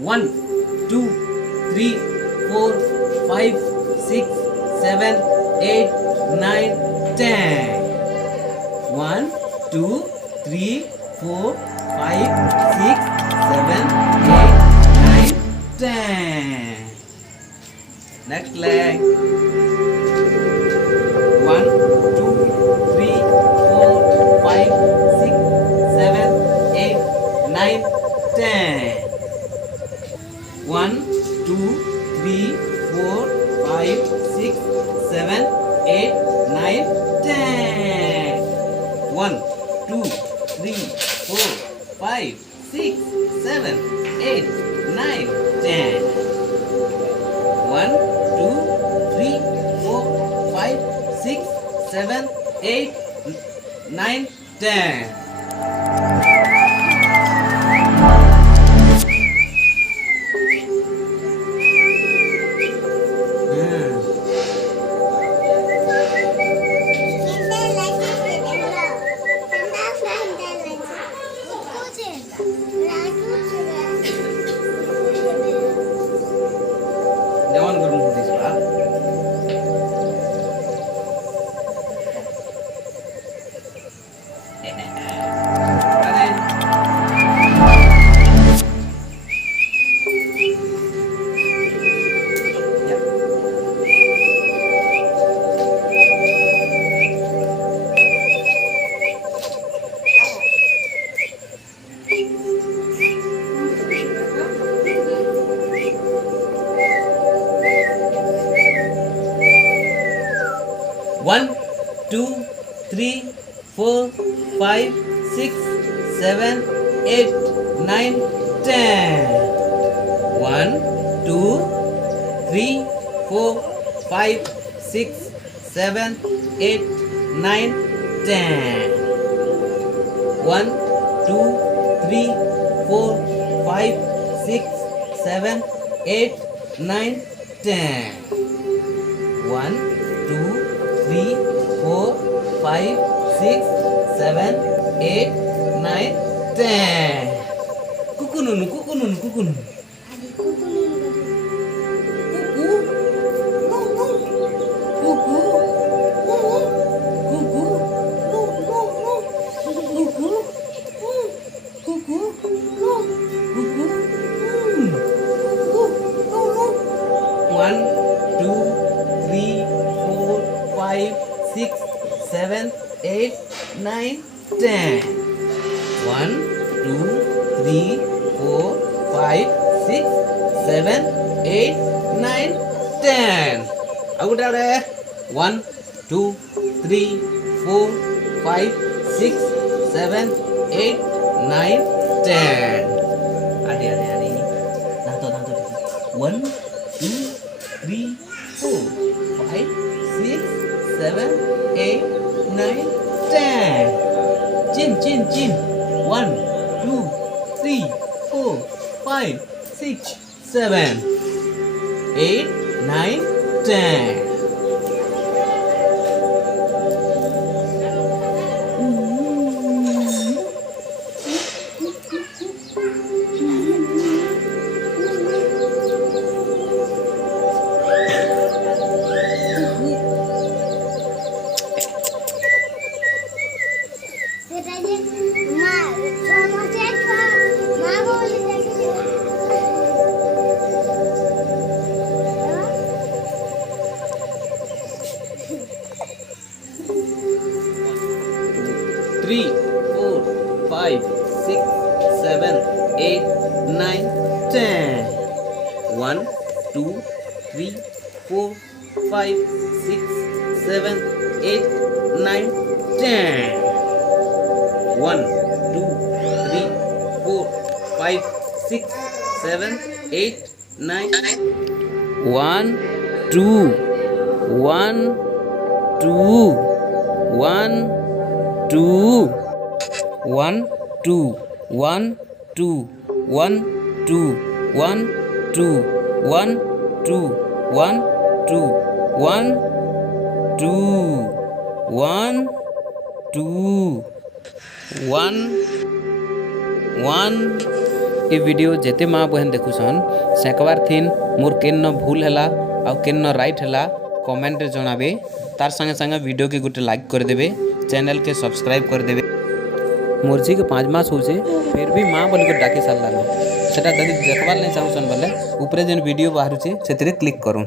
1, 2, 3, 4, 5, 6, 7, 8, 9, 10. 1, 2, 3, 4, 5, 6, 7, 8, 9, 10. Next leg. 1, 2, 3, 4, 5, 6, 7, 8, 9, 10. 1, 2, 3, 4, 5, 6, 7, 8, 9, 10. 1, 2, 3, 4, 5, 6, 7, 8, 9, 10. 1, 2, 3, 4, 5, 6, 7, 8, 9, 10. Jangan bermudik lah. One, two, three, 4, 5, 6, 7, 8, 9, 10. 1, 2, 3, 4, 5, 6, 7, 8, 9, 10. 1, 2, 3, 4, 5, 6, 7, 8, 9, 10. 1, 2, 3, 4, 5, 6, 7, 8, 9, 10. Kuku nunu, kuku nunu, kuku nunu. Kuku. Kuku. Kuku. Kuku. Kuku. Kuku. 1, 2, 3, 4, 5, 6, 7, 8, 9, 10. 1, 2, 3, 4, 5, 6, 7, 8, 9, 10. Aku dah deh. 1, 2, 3, 4, 5, 6, 7, 8, 9, 10. Adik-adik ini. Nanti. 1, 2, 3, 4, 5, 6, 7, 8, 9, 10. Chin. 1, 2, 3, 4, 5, 6, 7, 8, 9, 10. Three, 4, 5, 6, 7, 8, 9, 10. 1, 2, 3, 4, 5, 6, 7, 8, 9, 10. 1, 2, 3, 4, 5, 6, 7, 8, 9. 1, 2, 1, 2, 1, 2, 1, 2, 1, 2, 1, 2, 1, 2, 1, 2, 1, 2, 1, 2, 1, 2, 1, 1, ये video जेते माँ बहन देखुसन सेकबार thin मोर केन भूल है आ केन right है comment जनाबे तार संगे संगे वीडियो के गोटे लाइक करदेवे चैनल के सब्सक्राइब करदेवे। मोर झी के 5 मास हो फिर भी माँ बोल डाकी सारान से देखबार नहीं चाहूसन बोले ऊपर जेन वीडियो बाहर से क्लिक करूँ।